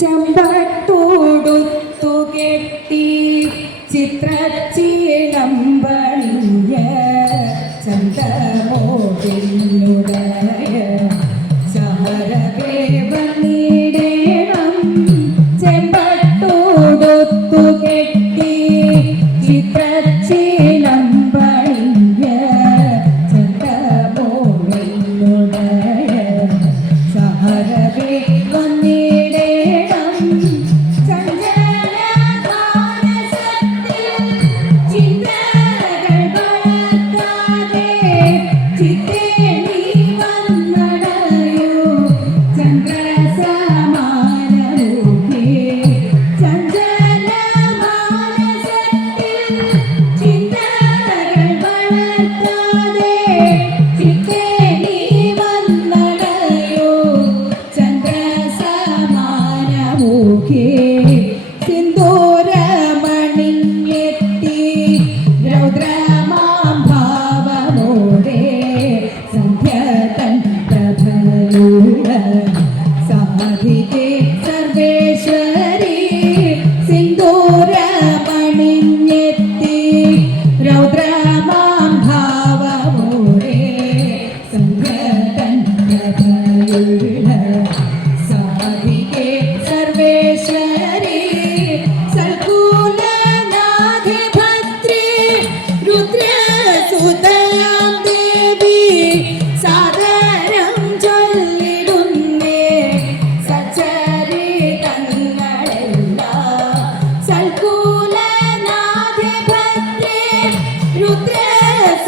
ചെമ്പട്ടോടുത്തു കെട്ടി ചിത്രച്ചീല be.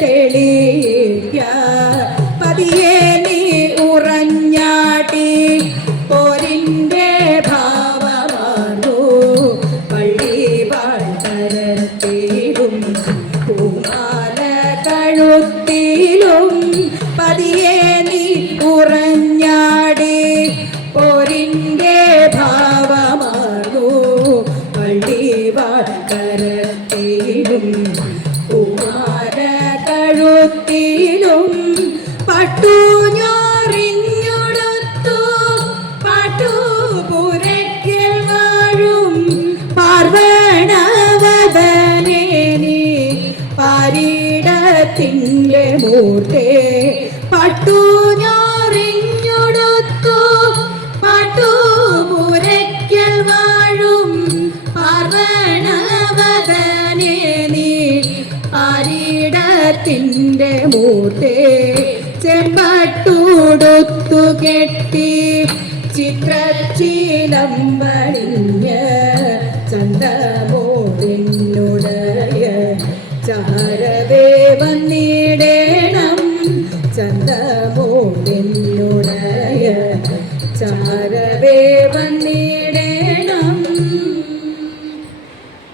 തെളിയിക്ക പതിയെ പീഠത്തിന്റെ മൂർത്തേ. പട്ടു ഞാറിഞ്ഞൊടുത്തു. പട്ടു മുരയ്ക്കൽ വാഴും. പർവണവതനെ നീ. പരീടത്തിന്റെ മൂർത്തേ. ചെമ്പട്ടുടുത്തു കെട്ടി ചിത്രശീലം പണിഞ്ഞ്. ചാരവേവൻ